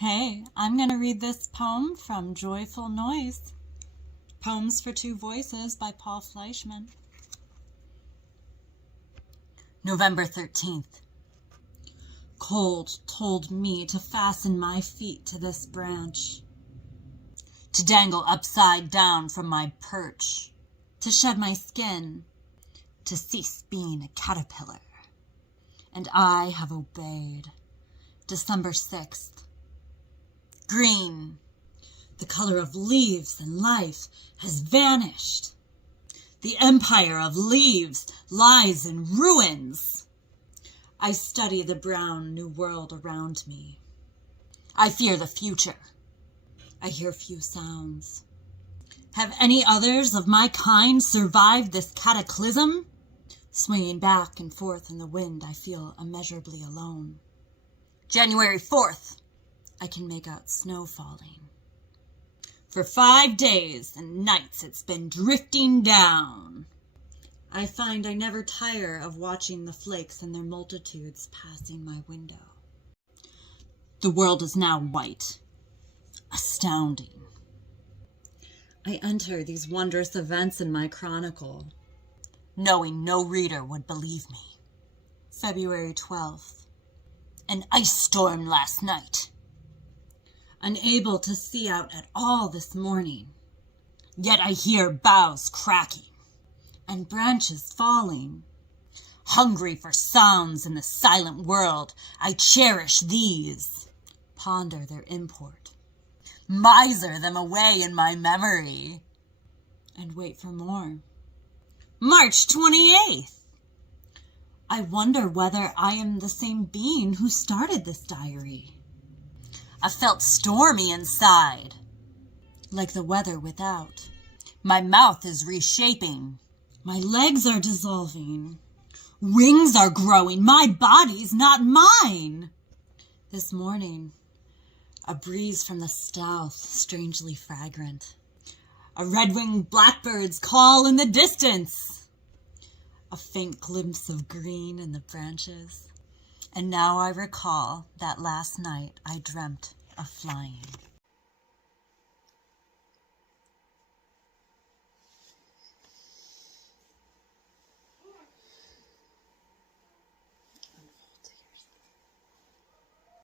Hey, I'm going to read this poem from Joyful Noise. Poems for Two Voices by Paul Fleischman. November 13th. Cold told me to fasten my feet to this branch, to dangle upside down from my perch, to shed my skin, to cease being a caterpillar. And I have obeyed. December 6th. Green, the color of leaves and life, has vanished. The empire of leaves lies in ruins. I study the brown new world around me. I fear the future. I hear few sounds. Have any others of my kind survived this cataclysm? Swinging back and forth in the wind, I feel immeasurably alone. January 4th. I can make out snow falling. For 5 days and nights it's been drifting down. I find I never tire of watching the flakes in their multitudes passing my window. The world is now white. Astounding. I enter these wondrous events in my chronicle, knowing no reader would believe me. February 12th. An ice storm last night. Unable to see out at all this morning, yet I hear boughs cracking and branches falling. Hungry for sounds in the silent world, I cherish these, ponder their import, miser them away in my memory, and wait for more. March 28th. I wonder whether I am the same being who started this diary. I felt stormy inside, like the weather without. My mouth is reshaping. My legs are dissolving. Wings are growing. My body's not mine. This morning, a breeze from the south, strangely fragrant. A red-winged blackbird's call in the distance. A faint glimpse of green in the branches. And now I recall that last night I dreamt of flying.